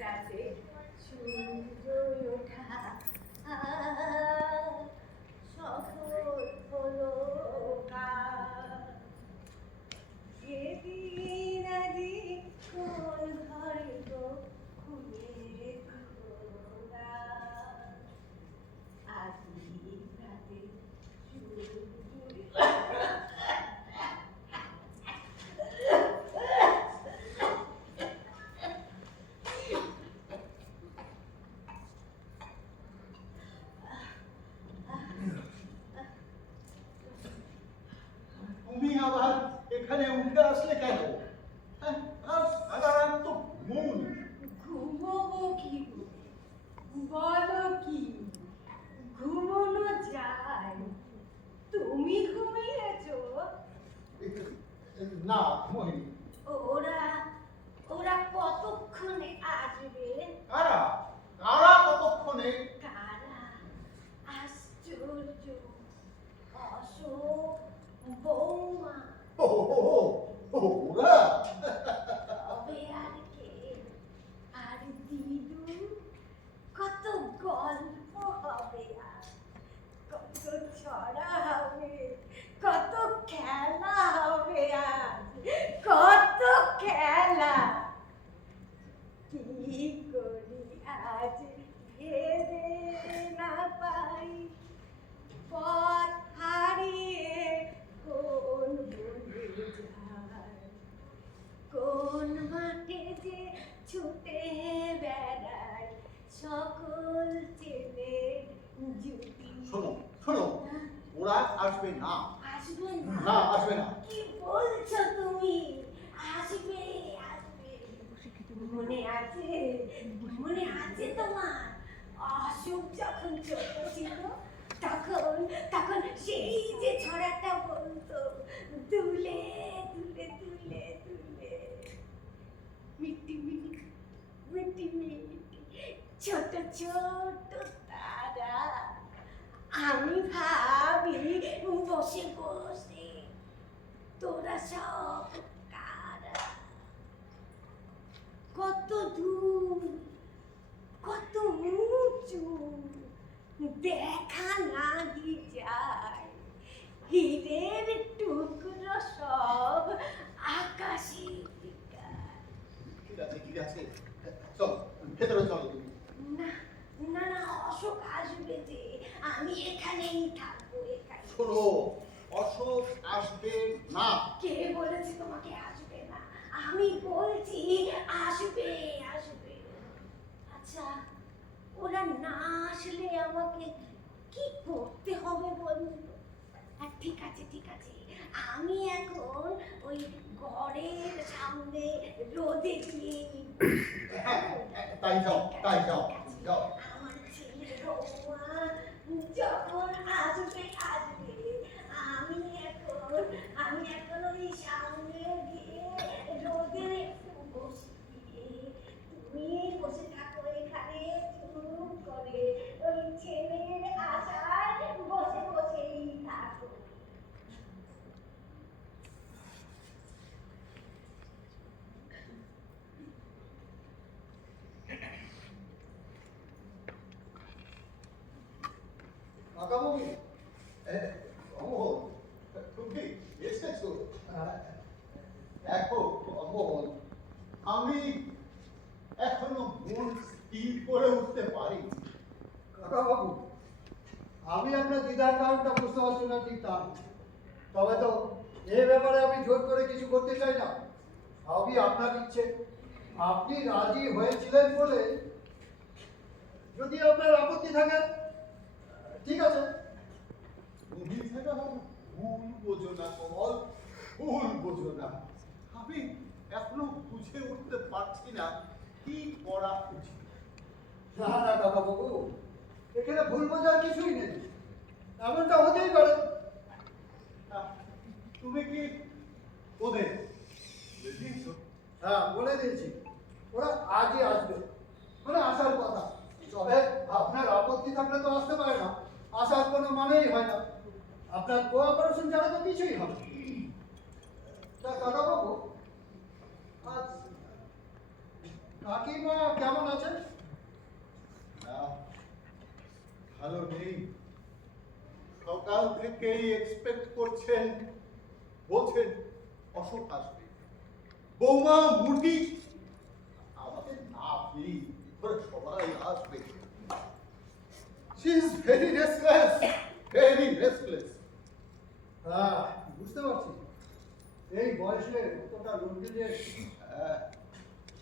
রাতে সূর্য ওঠা সফল হলো কাজ। সেদিন আজি কোন ঘরে গো খুলে তোরা আজি রাতে সূর্য তুমি আবার এখানে উঠে আসলে কেন? আর সাধারণ তো ঘুম। ঘুমোবো কি বলো কি ঘুমোনো যায়? তুমি ঘুমিয়েছো? না, ঘুমোইনি। ওরা ওরা কতক্ষণে আসবে? কারা কারা কতক্ষণে? কারা? আশ্চর্য! অশোক, বৌমা, ও ও, ও, ও, ওরা তবে আর কে? আর দিদু? কত গল্প হবে আর, কত ছড়া হবে, কত খেলা হবে আর, কত খেলা। কি করি আজ ভেবে না পাই, পথ হারিয়ে কোন বনে যাই, কোন মাঠে যে ছুটে বেড়াই সকল ছেলে জুটি। শোনো শোনো, ওরা আসবে না। আসবে না, না? আসবে না। কি বলছো তুমি? আসবে আসবে। মনে আছে? মনে আছে তোমার? অশোক যখন ছোট ছিল তখন তখন সেই যে ছড়াটা বলতো, দুলে দুলে দুলে দুলে মিটি মিটি মিটি মিটি ছোট ছোট তারা। আমি ভাবি বসে বসে তোরা সব কারা। কত দূর, কত উঁচু, দেখা নাহি যায়, হীরের টুকরো সব আকাশের দিকে। ঠিক আছে ঠিক আছে, চলো ভেতরে চলো তুমি। না না না, অশোক আসবে যে, আমি এখানেই থাকবো এখানে। শোনো, অশোক আসবে না। কে বলেছে তোমাকে আসবে না? আমি বলছি আসবে আসবে। আচ্ছা, ওরা না আসলে আমাকে কি করতে হবে বলুন তো? ঠিক আছে ঠিক আছে, আমি এখন ওই ঘরের সামনে রোদে গিয়ে তাই যাও তাই যাও যাও। আমার ছেলে বৌমা যখন আসবে আসবে, আমি এখন আমি এখন ওই সামনে গিয়ে রোদে একটু বসি, তুমি বসে থাকো এখানে চুপ করে, ওই ছেলের আশায় বসে বসেই থাকো। কাকাবাবু, অমল, তুমি এসেছো? দেখো অমল, আমি এখনো মন স্থির করে উঠতে পারি। কাকাবাবু, আমি আপনার দ্বিধার কারণটা বুঝতে পারছি না ঠিক তা নয়। তবে তো এ ব্যাপারে আমি জোর করে কিছু করতে চাই না, সবই আপনার ইচ্ছে। আপনি রাজি হয়েছিলেন বলে যদি আপনার আপত্তি থাকে, ঠিক আছে। তুমি সেটা ভুল বোঝো না কমল, ভুল বোঝো না। আমি এখনো বুঝে উঠতে পারছি না কি করা উচিত। না না কাকাবাবু, এখানে ভুল বোঝার কিছুই নেই, এমনটা হতেই পারে। আহ, তুমি কি ওদের বুঝেছো? হ্যাঁ, বলে দিয়েছি, ওরা আজই আসবে, মানে আসার কথা। তবে আপনার আপত্তি থাকলে তো আসতে পারে না, আসার কোনো মানেই হয় না। আপনার কোঅপারেশন ছাড়া তো কিছুই হবে না। তা কাকাবাবু, আজ কাকিমা কেমন আছেন? না, ভালো নেই। সকাল থেকেই এক্সপেক্ট করছেন, বলছেন অশোক আসবে, বৌমা মুরগি আমাদের না পেয়ে সবাই আসবে। She is very restless, very restless. হ্যাঁ, বুঝতে পারছি। এই বয়সে কতটা লোকদের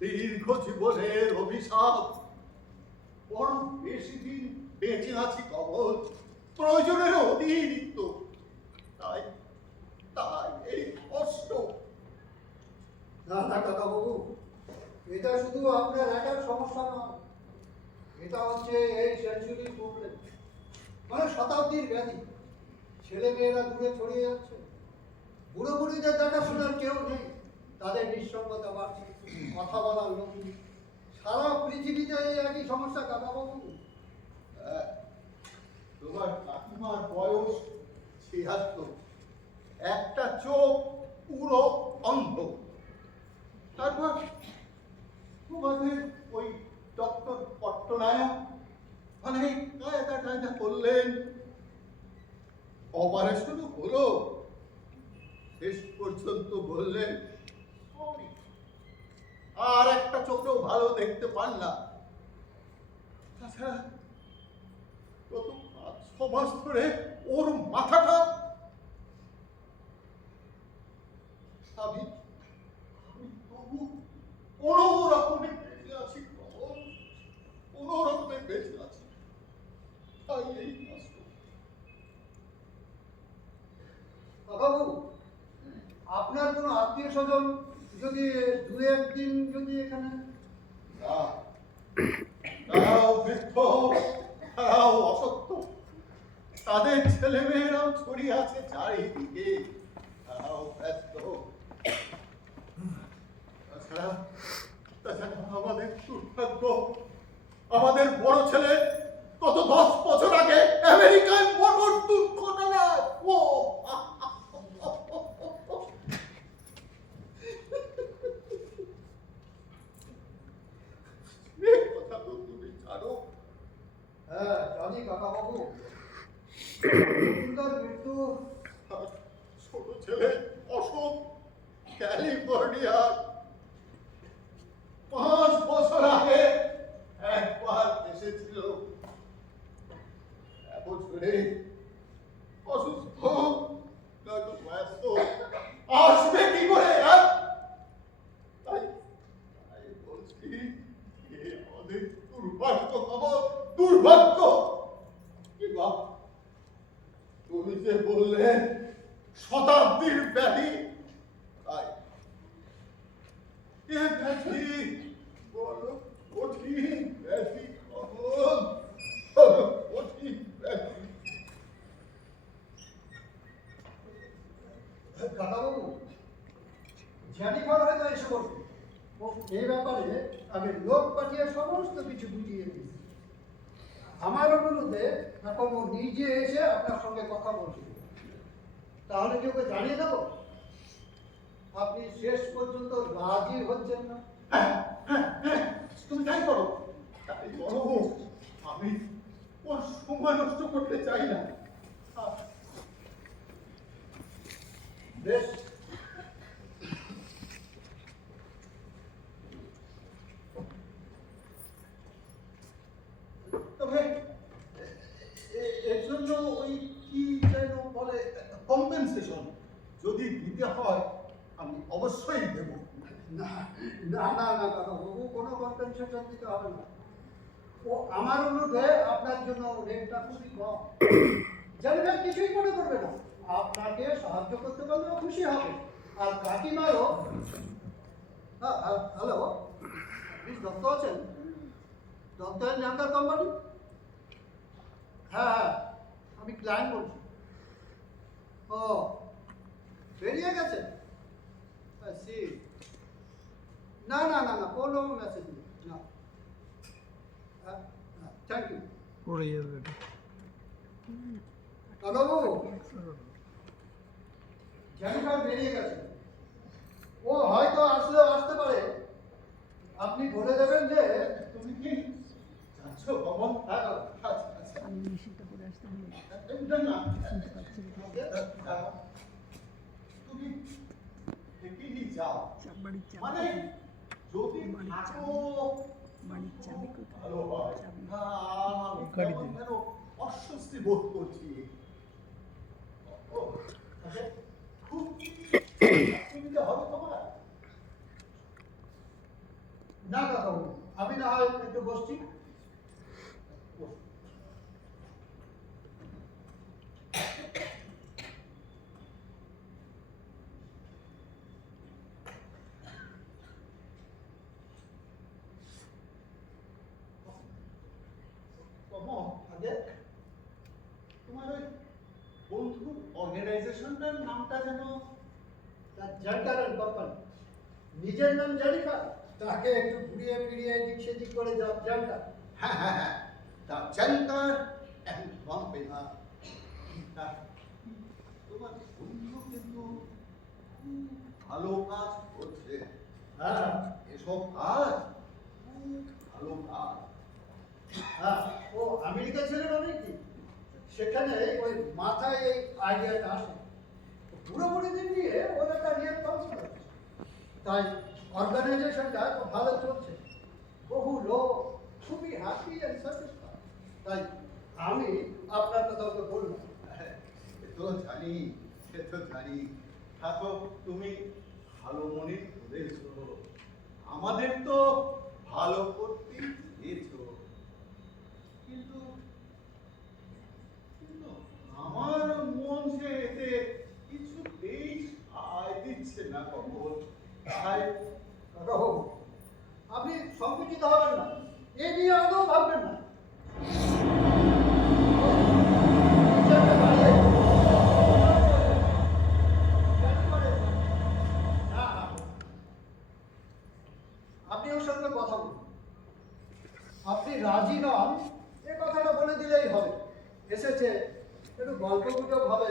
দীর্ঘ জীবনের অভিশাপ। বড় বেশি দিন বেঁচে আছি কবল, প্রয়োজনের অতিরিক্ত। তাই তাই এই কষ্ট। না না কাকাবাবু, এটা শুধু আপনার একার সমস্যা নয়, এটা হচ্ছে এই সেঞ্চুরির প্রবলেম, মানে শতাব্দীর ব্যাধি। ছেলে মেয়েরা দূরে ছড়িয়ে যাচ্ছে, বুড়ো বুড়িদের দেখাশোনার কেউ নেই, তাদের নিঃসঙ্গতা বাড়ছে, কথা বলার লোক নেই। সারা পৃথিবীতে এই একই সমস্যা কাকাবাবু। তোমার কাকিমার বয়স ৭৬, একটা চোখ পুরো অন্ধ। তারপর তোমাদের ওই ডক্টর পট্টনায়ক অনেক কায়দা কায়দা করলেন, অপারেশনও হলো। শেষ পর্যন্ত বললেন সরি, আর একটা চোখেও ভালো দেখতে পান না। তাছাড়া গত ৫-৬ মাস ধরে ওর মাথাটা আমি তবু কোনো রকমে বেঁচে আছি, কোনো রকমে বেঁচে আছি। তাই এই কষ্ট। কাকাবাবু, আপনার কোনো আত্মীয় স্বজন যদি দু একদিন যদি এখানে না, তারাও বৃদ্ধ, তারাও অসত্য, তাদের ছেলে মেয়েরাও ছড়িয়ে আছে চারিদিকে, তারাও ব্যস্ত। তাছাড়া তাছাড়া আমাদের দুর্ভাগ্য, আমাদের বড় ছেলে গত 10 বছর আগে আমেরিকায় মোটর দুর্ঘটনায় ও এই কথা তো তুমি জানো। হ্যাঁ জানি কাকাবাবু, সুন্দর মৃত্যু। আর ছোট ছেলে অশোক ক্যালিফোর্নিয়ার 5 বছর আগে একবার এসেছিল। বছরে অসুস্থ, নয়তো ব্যস্ত, আসবে কি করে? তাই তাই বলছি, এ আমাদের দুর্ভাগ্য খবর, দুর্ভাগ্য। কি বাপ, তুমি যে বললে শতাব্দীর ব্যাধি, তাই এ ব্যাধি বড় কঠিন ব্যাধি খবর, বড় কঠিন ব্যাধি। কাকাবাবু, জেনিফার হয়তো এসে বলবে, ও এই ব্যাপারে আমি লোক পাঠিয়ে সমস্ত কিছু বুঝিয়ে দিই। আমার অনুরোধে এখন ও নিজে এসে আপনার সঙ্গে কথা বলছে। তাহলে কি ওকে জানিয়ে দেবো? আপনি শেষ পর্যন্ত রাজি হচ্ছেন না? তুমি তাই করো, তাই করো। আমি ওর সময় নষ্ট করতে চাই না। বেশ, তবে এর জন্য ওই কি যেন বলে কম্পেনসেশন যদি দিতে হয়, আমি অবশ্যই দেব। না না না না কাকাবাবু, কোনো কম্পেনসেশন দিতে হবে না। ও আমার অনুরোধে আপনার জন্য রেটটা খুবই কম। জেনিফার কিছুই মনে করবে না, আপনাকে সাহায্য করতে পারলেও খুশি হবে। আর কাকিমারও। হ্যালো, প্লিজ দত্ত আছেন? দত্ত অ্যান্ড জাঙ্গার কোম্পানি? হ্যাঁ হ্যাঁ, আমি ক্লায়েন্ট বলছি। ও, বেরিয়ে গেছে? সি, না না না না, কোনো মেসেজ নেই, না। Thank you. বাবু, জেনিফার বেরিয়ে গেছে। ও হয়তো আসলেও আসতে পারে, আপনি বলে দেবেন যে তুমি কি যাচ্ছ কমল? হ্যাঁ, আচ্ছা আচ্ছা আমি মেশিনটা পরে আসতে ভুলে গেছি। না না শুনতে পাচ্ছি না। তুমি থেকেই যাও, বাড়ির চাবি মানে যদি বাড়ির থাকো বাড়ির চাবি কোথায়? ভালো হয়। চাবি। আমি কেমন যেন অস্বস্তি বোধ করছি। ও, আচ্ছা, খুব অসুবিধা হবে তোমার? না কাকাবাবু, আমি না হয় একটু বসছি। কমল, আগে তোমার ওই বন্ধুর অর্গানাইজেশনটার নামটা যেন? জানকার কোম্পানি, নিজের নাম জানিকা, তাকে একটু ঘুরিয়ে ফিরিয়ে এদিক সেদিক করে জানকার। হ্যাঁ হ্যাঁ হ্যাঁ, দ্য জানকার অ্যান্ড কোম্পানি। তোমার বন্ধু কিন্তু খুব ভালো কাজ করছে। হ্যাঁ এসব কাজ খুব ভালো কাজ। হ্যাঁ, ও আমেরিকা ছিলেন অনেকদিন, সেখানে ওই মাথায় এই আইডিয়াটা আসে। বুড়ো বুড়িদের নিয়ে ওর একটা রিয়েল কনসেপ্ট আছে, তাই অর্গানাইজেশনটা তো ভালো চলছে, বহু লোক খুবই হ্যাপি অ্যান্ড স্যাটিসফাইড। তাই আমি আপনার কথা ওকে বললাম। সে তো জানি, সে তো জানি। তা তো তুমি ভালো মনে করেছো, আমাদের তো ভালো করতে চেয়েছো, কিন্তু কিন্তু আমার মন যে এতে কিছুতেই সায় দিচ্ছে না কমল। তাই কাকাবাবু, আপনি সংকুচিত হবেন না, এ নিয়ে আদৌ ভাববেন না। আপনি ওর সঙ্গে কথা বলুন, আপনি রাজি নন এ কথাটা বলে দিলেই হবে। এসেছে একটু গল্প গুজব হবে,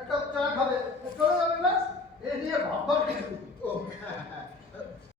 একটা চা খাবে, চলে যাবে, ব্যাস। এ নিয়ে ভাববার কিছু নেই। ও হ্যাঁ হ্যাঁ